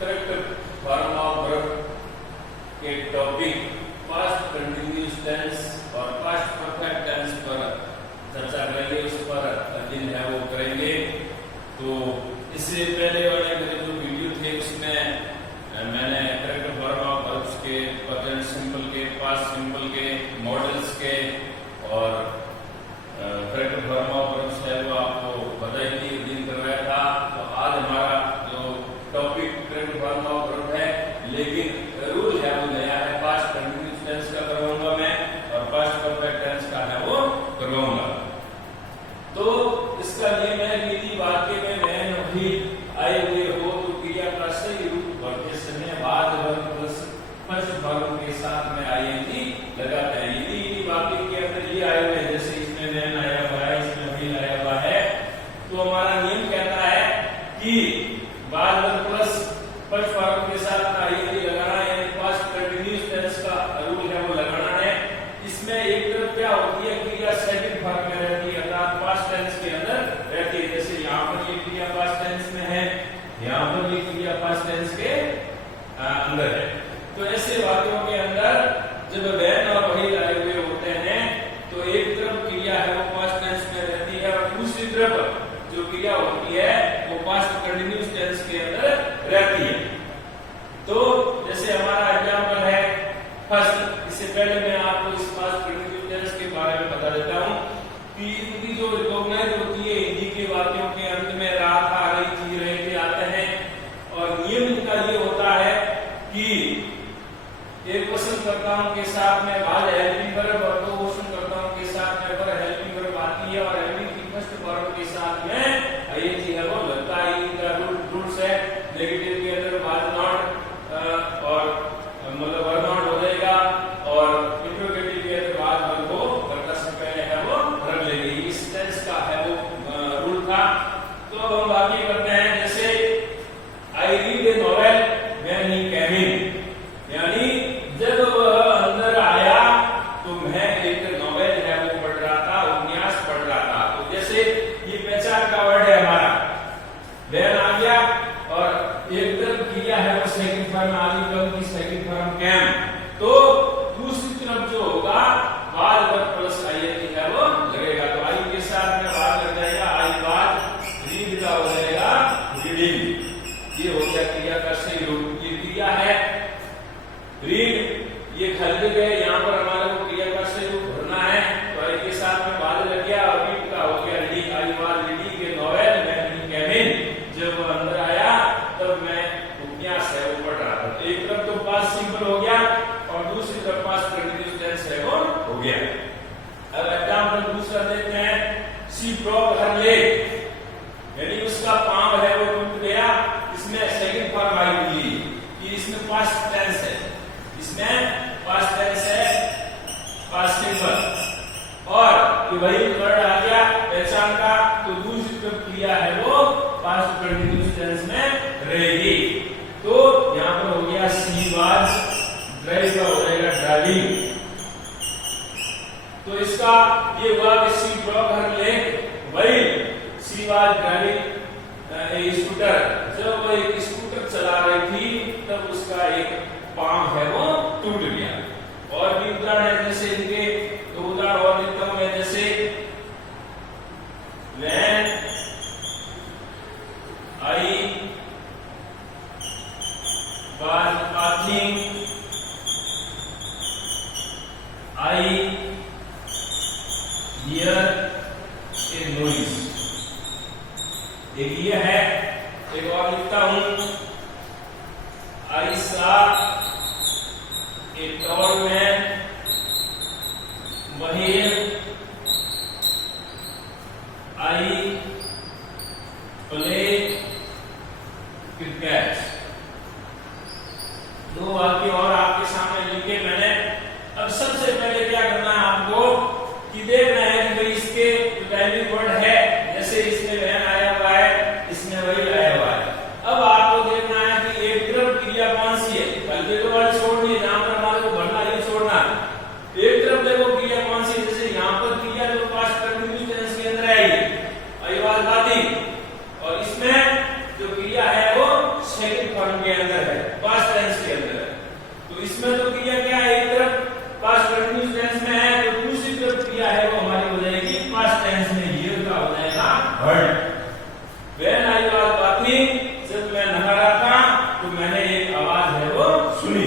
Correct form of verb के topic past continuous tense और past perfect tense पर चर्चा करेंगे, उस पर अध्ययन है वो करेंगे। तो इससे पहले वाले मेरे जो वीडियो थे उसमें मैंने करेक्ट फॉर्म ऑफ वर्ब्स के, प्रेजेंट सिंपल के, पास्ट सिंपल के, मॉडल्स के और करेक्ट फॉर्म ऑफ वर्ब्स है वो आपको बताई थी, अध्ययन करवाया था। तो आज हमारा जो topic correct form of verb है, लेकिन रूल है वो नया है, पास्ट कंटिन्यूअस टेंस का करवाऊंगा मैं और पास्ट परफेक्ट टेंस का है वो करवाऊंगा। तो इसका नियम है कि यदि वाक्य में वैन भी आए हुए हो तो क्रिया का सही रूप भरते समय बाद वर्ब प्लस फर्स्ट वर्ब के साथ में आईएनजी लगाते हैं। यदि वाक्य के अंदर ये आए हुए हैं, जैसे इसमें वैन आया हुआ है, इसमें भी आया हुआ है, तो हमारा नियम कहता है कि बाद वर्ब प्लस फर्स्ट वर्ब के साथ आईएनजी लगाना, यानी पास्ट कंटिन्यूअस टेंस का रूल है वो लगाना है। इसमें एक तरफ क्या होती है, क्रिया सेकंड फॉर्म में रहती है, अर्थात पास्ट टेंस के अंदर रहती है। जैसे यहाँ पर ये क्रिया पास्ट टेंस में है, यहाँ पर ये क्रिया पास्ट टेंस के अंदर है। तो ऐसे वाक्यों के अंदर जब वैन और वही आए हुए होते हैं तो एक तरफ क्रिया है वो पास्ट टेंस में रहती है और दूसरी तरफ जो क्रिया होती है वो पास्ट कंटिन्यूअस टेंस के अंदर रहती है। तो जैसे हमारा एग्जांपल है फर्स्ट, इससे पहले मैं आपको इस पास्ट कंटिन्यूअस टेंस के बारे में बता देता हूँ कि इनकी जो रिकॉग्नाइज होती है हिंदी के वाक्यों के अंत में रहा था, रही थी, रहे थे आते हैं। और नियम इनका ये होता है कि एक वचनकर्ताओं के साथ में बाद हेल्पिंग वर्ब और दो वचनकर्ताओं के साथ में पर हेल्पिंग वर्ब आती है और हेल्पिंग की फर्स्ट वर्ब के साथ में आईएनजी है वो लगता है। इनका रूल्स है, नेगेटिव के अंदर बाद नॉट और मतलब वर्ब नॉट हो जाएगा और इंट्रोगेटिव के अंदर बाद वर्ब को करता से पहले है वो रख लेगी। इस टेंस का है वो रूल था। तो अब हम आगे करते हैं, जैसे I read a novel when he came in, यानी जब वह अंदर आया तो मैं एक नॉवेल है वो पढ़ रहा था, उपन्यास पढ़ रहा था। तो जैसे ये पहचान का वर्ड है हमारा, व्हेन आ गया और एक तरफ क्रिया है वो सेकंड फॉर्म आ गई, कब की सेकंड फॉर्म केम, तो दूसरी तरफ जो होगा बाद वर्ब प्लस आईएनजी है वो लगेगा। तो आई के साथ में बाद लग जाएगा, आई बाद रीड का हो जाएगा रीडिंग। ये हो गया क्रिया का सही रूप। ये क्रिया है रीड, ये खाली गए, यहाँ पर हमारे को क्रिया का सही रूप भरना है। तो आई के साथ में बाद लग गया और रीड का हो गया रीडिंग। आई बाद रीडिंग के नॉवेल व्हेन ही केम इन, जब वो अंदर आया तब मैं उपन्यास है वो पढ़ रहा था। तो एक तरफ तो पास्ट सिंपल हो गया और दूसरी तरफ पास्ट कंटिन्यूअस टेंस है वो हो गया। अब एग्जांपल दूसरा देखते हैं, शी ब्रोक हर लेग, यानी उसका पांव है वो टूट गया। इसमें सेकंड फॉर्म आई हुई कि इसमें पास्ट टेंस है, इसमें पास्ट टेंस है, पास्ट सिंपल और कि वही वर्ड आ गया पहचान का, तो दूसरी तरफ क्रिया है वो पास्ट कंटिन्यूअस टेंस में रहेगी। तो यहाँ पर हो गया सी वाज ड्राइव का हो जाएगा ड्राइविंग। तो इसका ये हुआ कि सी ब्रोक हर लेग, वही she was driving A scooter, जब वो एक स्कूटर चला रही थी तब उसका एक पांव है वो टूट गया। और भी उदाहरण है, जैसे इनके दो उदाहरण और देता हूं मैं, जैसे when I was passing, I hear A noise. एक ये है, एक और लिखता हूं, आई सा a tall man when I play cricket. दो वाक्य और आपके सामने लिखे मैंने। अब सबसे पहले क्या करना के अंदर है, पास्ट टेंस के अंदर है। तो इसमें तो क्रिया क्या है, एक तरफ पास्ट कंटिन्यूअस टेंस में है, तो दूसरी तरफ क्रिया है वो हमारी हो जाएगी पास्ट टेंस में, ये का हो जाएगा heard। When I was bathing, जब मैं नहा रहा था तो मैंने एक आवाज है वो सुनी।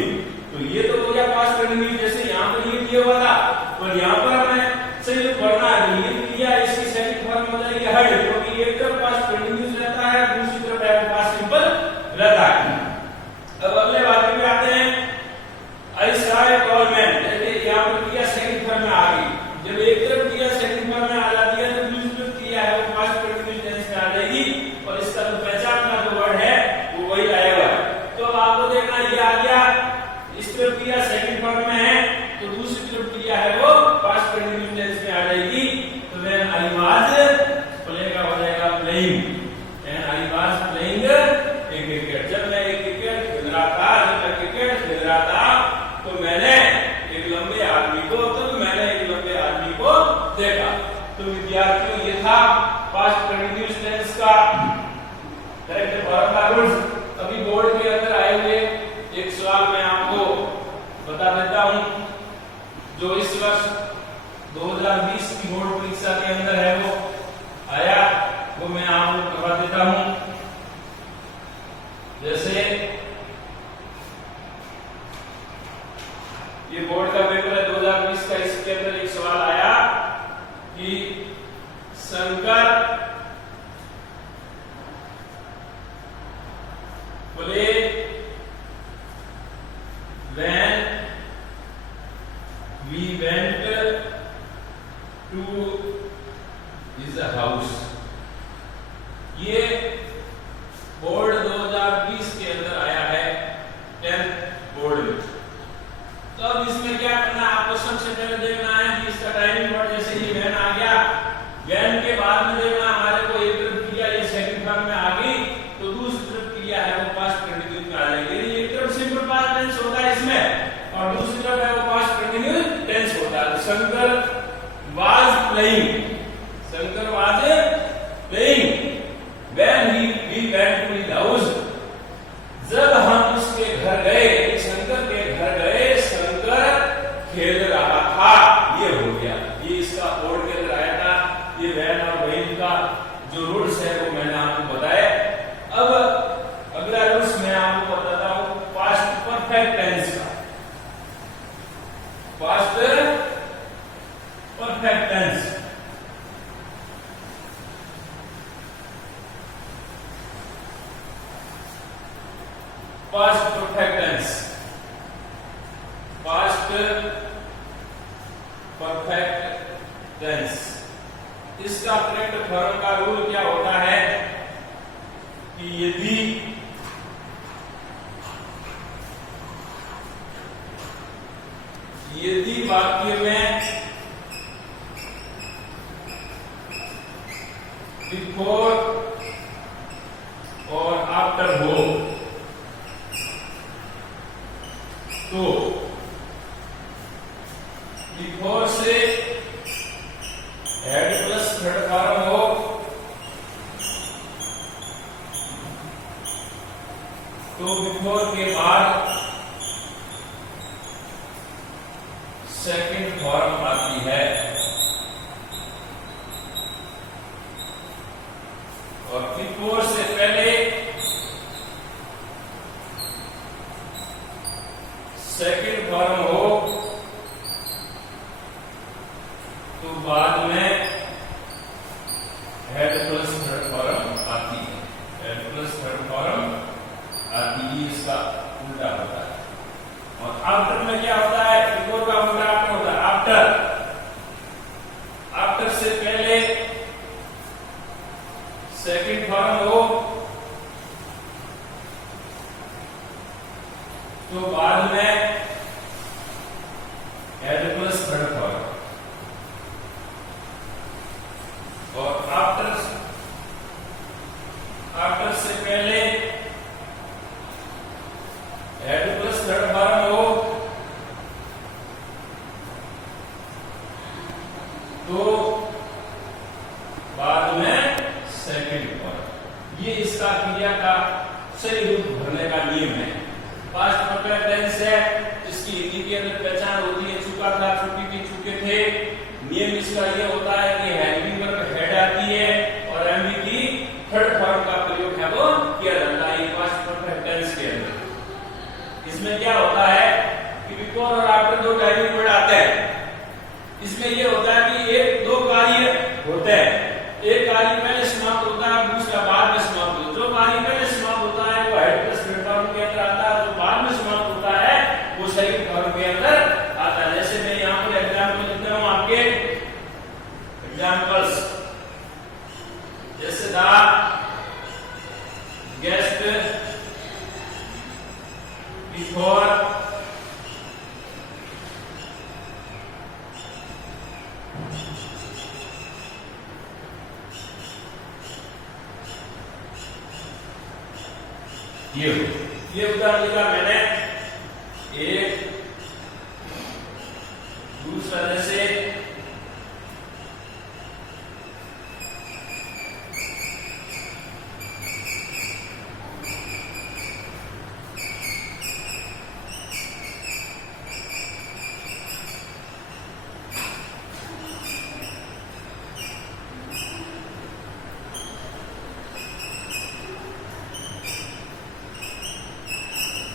तो ये तो हो गया पास्ट कंटिन्यूअस, जैसे यहाँ पर ये दिया हुआ था, और यहाँ पर हमें सही पढ़ना है, ये क्रिया इसकी सेकंड फॉर्म हो जाएगी heard, क्योंकि एक तरफ पास्ट कंटिन्यूअस रहता है, दूसरी तरफ है पास्ट सिंपल रहता है। अब अगले वाक्य में आते हैं, I saw a tall man, यहाँ पर क्रिया सेकंड फॉर्म में आ गई। जब एक तरफ क्रिया सेकंड फॉर्म में आ जाती है तो दूसरी तरफ क्रिया है वो पास्ट कंटिन्यूअस टेंस में आ जाएगी, और इसका जो पहचान का जो वर्ड है वो वही आएगा। तो अब आपको देखना ये आ गया, इस तरफ क्रिया सेकंड फॉर्म में है तो दूसरी तरफ क्रिया है वो पास्ट कंटिन्यूअस टेंस में आ जाएगी। तो when I was प्ले का हो जाएगा playing, when I was playing a cricket, जब मैं एक क्रिकेट खेल रहा था, जब मैं क्रिकेट खेल रहा था तो मैंने एक लंबे आदमी को देखा। तो विद्यार्थियों ये था पास्ट कंटिन्यूअस टेंस का करेक्ट फॉर्म का रूल्स। अभी बोर्ड के अंदर आए हुए एक सवाल मैं आपको बता देता हूं, जो इस वर्ष 2020 की बोर्ड परीक्षा के अंदर है वो आया, वो मैं आपको करवा देता हूं। जैसे ये बोर्ड का पेपर है 2020 का, इसके अंदर एक सवाल आया कि शंकर बोले when we went to his house, ये बोर्ड 2020 के अंदर आया है 10th बोर्ड में। तो अब इसमें क्या करना है, आपको सबसे पहले देखना है कि इसका टाइमिंग वर्ड, जैसे ये वैन आ गया, वैन के बाद में देखना हमारे को एक तरफ क्रिया ये सेकंड फॉर्म में आ गई, तो दूसरी तरफ क्रिया है वो पास्ट कंटिन्यूअस में आ जाएगी। एक तरफ सिंपल पास्ट टेंस होता है इसमें, और दूसरी तरफ है वो पास्ट कंटिन्यूअस टेंस होता है। Shankar was playing, Shankar was playing when we went to his house, जब हम उसके घर गए, शंकर के घर गए, खेल रहा था, ये हो गया। ये इसका बोर्ड के अंदर आया था, ये वैन और वहीन का जो रूल्स है वो मैंने आपको बताया। अब अगला रूल्स मैं आपको बताता हूं पास्ट परफेक्ट टेंस का। Past perfect tense, past perfect tense, past perfect tense, इसका करेक्ट फॉर्म का रूल क्या होता है कि यदि वाक्य में बिफोर और आफ्टर हो तो बिफोर से हेड प्लस थर्ड फॉर्म हो तो बिफोर के बाद सेकंड फॉर्म आती है, और बिफोर से पहले सेकंड फॉर्म हो तो बाद में हेड प्लस थर्ड फॉर्म आती है, हेड प्लस थर्ड फॉर्म आती है, इसका उल्टा होता है। और आफ्टर में क्या होता है, बिफोर का उल्टा आफ्टर होता है, आफ्टर, आफ्टर से पहले सेकंड फॉर्म हो तो बाद में हेड प्लस थर्ड फॉर्म, और आफ्टर से पहले हेड प्लस थर्ड फॉर्म हो तो बाद में सेकंड फॉर्म। ये इसका क्रिया का सही रूप भरने का नियम है। इसमें क्या होता है कि बिफोर और आफ्टर दो टाइमिंग वर्ड आते हैं। इसमें ये होता है कि एक दो कार्य होते हैं, एक कार्य पहले समाप्त होता है, दूसरा बाद में समाप्त होता है। जो कार्य पहले समाप्त होता है वो हेड प्लस हेड फॉर्म के अंदर आता है, जो बाद में समाप्त होता है वो सेकंड फॉर्म के अंदर आता है। जैसे मैं यहाँ पर एग्जाम्पल देता हूँ आपके एग्जाम्पल्स, जैसे द गेस्ट बिफोर ये उदाहरण लिखा मैंने। एक दूसरा जैसे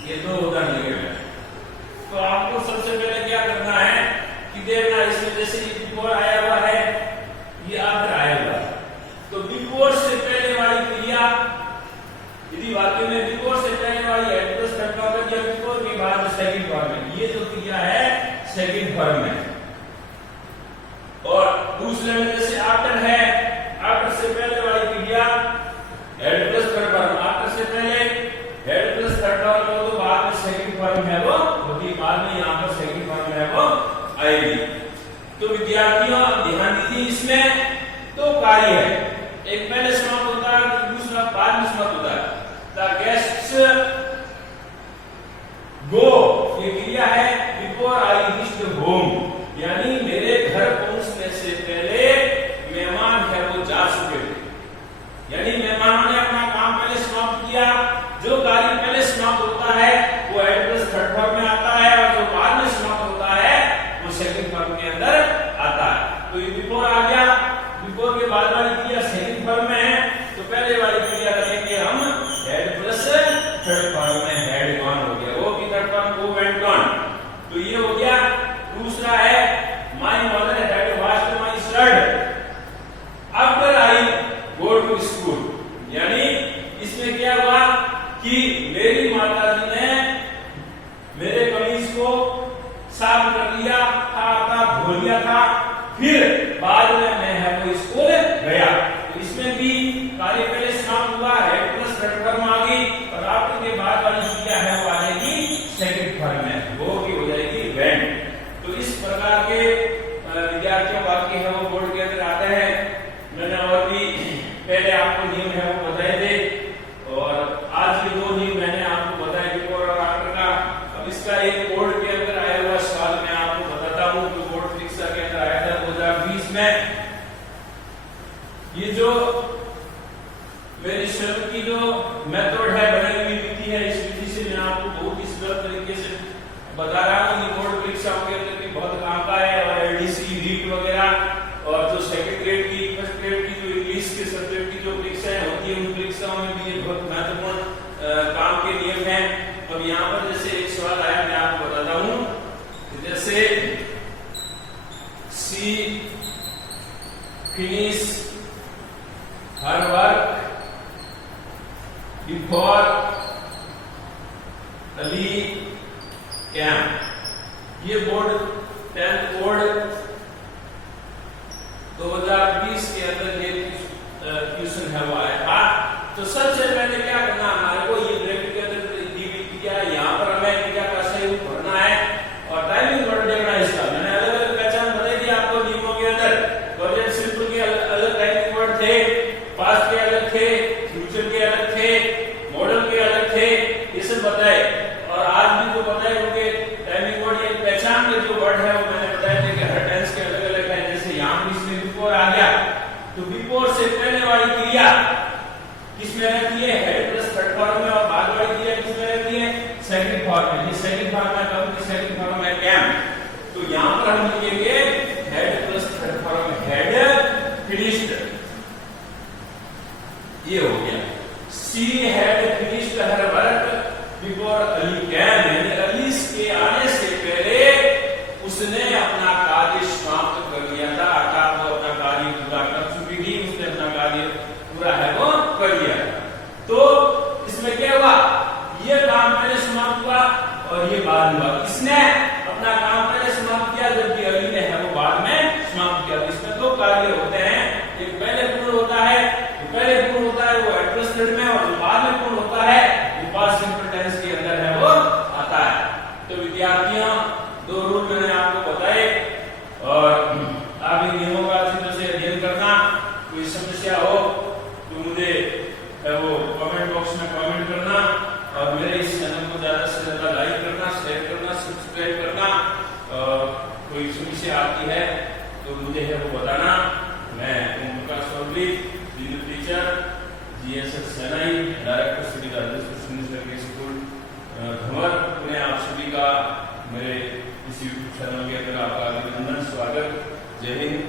ये दो उदाहरण लिए हैं। तो आपको सबसे पहले क्या करना है कि देखना इसमें जैसे ये बिफोर आया हुआ है, ये आफ्टर आया हुआ है। तो बिफोर से पहले वाली क्रिया यदि वाक्य में बिफोर से पहले वाली हेड प्लस हेड फॉर्म है या बिफोर के बाद सेकंड फॉर्म है, ये जो क्रिया है सेकंड फॉर्म है। और दूसरे में जैसे आफ्टर है, आफ्टर से पहले वाली क्रिया head plus head form, after से पहले हेड प्लस थर्ड फॉर्म हो तो बाद में सेकंड फॉर्म है वो होती, बाद में यहाँ पर सेकंड फॉर्म है वो आएगी। तो विद्यार्थियों अब ध्यान दीजिए, इसमें दो कार्य है, एक पहले समाप्त होता है, दूसरा बाद में समाप्त होता है। द गेस्ट्स गो, ये क्रिया है बिफोर आई रीच्ड होम, यानी मेरे घर पहुंचने से पहले मेहमान है वो जा चुके थे, यानी मेहमानों ने अपना काम पहले समाप्त किया। जो कार्य पहले समाप्त होता है वो हेड प्लस थर्ड फॉर्म में आता है और जो बाद में समाप्त होता है वो सेकंड फॉर्म के अंदर आता है। तो ये बिफोर आ गया, बिफोर के बाद वाली क्रिया सेकंड फॉर्म में है, तो पहले वाली क्रिया करेंगे हम हेड प्लस थर्ड फॉर्म में, हेड गॉन हो गया, वो भी थर्ड फॉर्म वो वेंट गॉन। तो ये हो गया। दूसरा है my mother had washed my shirt after I go to school, यानी इसमें क्या हुआ कि मेरी माताजी ने मेरे कमीज को साफ कर दिया था, धो लिया था, फिर बाद में मैं है वो स्कूल गया। तो इसमें भी कार्य पहले समाप्त हुआ, हेड प्लस थर्ड फॉर्म आ गई और आफ्टर के बाद वाली क्रिया है वो आ जाएगी सेकंड फॉर्म में, वो की हो जाएगी वेंट। तो इस प्रकार के विद्यार्थियों वाक्य है वो बोर्ड के अंदर आते हैं। मैंने और भी पहले आपको नियम है वो बताए थे और आज के दो नियम मैंने आपको बताया बिफोर और आफ्टर का। अब इसका एक बोर्ड के अंदर आया हुआ सवाल मैं आपको बताता हूँ, जो बोर्ड परीक्षा के अंदर आया था 2020 में। ये जो मेरी स्वयं की जो मेथड है बनाई हुई विधि है, इस विधि से मैं आपको बहुत ही सरल तरीके से बता रहा हूँ। ये बोर्ड परीक्षाओं के अंदर भी बहुत काम का है और एलडीसी रीट वगैरह और जो सेकंड ग्रेड की फर्स्ट ग्रेड की जो इंग्लिश के सब्जेक्ट की जो परीक्षाएं होती है उन परीक्षाओं में भी ये बहुत महत्वपूर्ण काम के नियम हैं। अब यहाँ पर जैसे एक सवाल आया मैं आपको बताता हूँ, जैसे she finish her work before Ali came, ये बोर्ड 10th बोर्ड 2020 के अंदर ये क्वेश्चन है वो आया था। तो सबसे पहले क्या करना हमारे को, ये ब्रैकेट के अंदर दी हुई क्रिया, यहाँ पर हमें क्रिया का सही रूप भरना है और टाइमिंग वर्ड देखना है इसका। मैंने अलग अलग पहचान बताई थी आपको नियमों के अंदर। प्रेजेंट सिंपल के अलग टाइमिंग वर्ड थे, पास्ट के अलग थे, फ्यूचर के अलग थे, मॉडल के अलग थे, ये सब बताए। और आज भी जो बताए उनके टाइमिंग वर्ड ये पहचान के जो वर्ड है वो मैंने बताया थे कि हर टेंस के अलग अलग है। जैसे यहाँ पर इसमें बिफोर आ गया, तो बिफोर से पहले वाली क्रिया किसमें रहती है, हेड प्लस थर्ड फॉर्म में, और बाद वाली क्रिया किसमें रहती है, सेकंड फॉर्म में। ये सेकंड फॉर्म में कब की सेकंड फॉर्म है कैम। तो यहाँ पर हम लिखेंगे हेड प्लस थर्ड फॉर्म में, हेड फिनिश्ड, ये हो गया। She had finished her work before Ali came, यानी उसने अपना कार्य समाप्त कर लिया था, अर्थात वो अपना कार्य पूरा कर चुकी थी, उसने अपना कार्य पूरा है वो कर लिया था। तो इसमें क्या हुआ, ये काम पहले समाप्त हुआ और ये बाद में हुआ। इसने अपना काम पहले समाप्त किया जबकि अगली ने है वो बाद में समाप्त किया। तो इसमें दो कार्य होते हैं, एक पहले पूर्ण होता है, पहले पूर्ण होता है वो एडवर्स में, और जो बाद में पूर्ण होता है वो पास्ट सिंपल टेंस के अंदर है वो आता है। तो विद्यार्थियों, दो रूल मैंने आपको बताए और आप इन नियमों का अच्छी तरह से अध्ययन करना। कोई समस्या हो तो मुझे वो कमेंट बॉक्स में कमेंट करना और मेरे इस चैनल को ज्यादा से ज्यादा लाइक करना, शेयर करना, सब्सक्राइब करना। कोई समस्या आती है तो मुझे है वो बताना। मैं Omprakash Choudhary, senior teacher, GSS Senai, director Shri Rajesh school Dhamar, मैं आप सभी का मेरे इस यूट्यूब चैनल के अंदर आपका अभिनंदन, स्वागत। जय हिंद।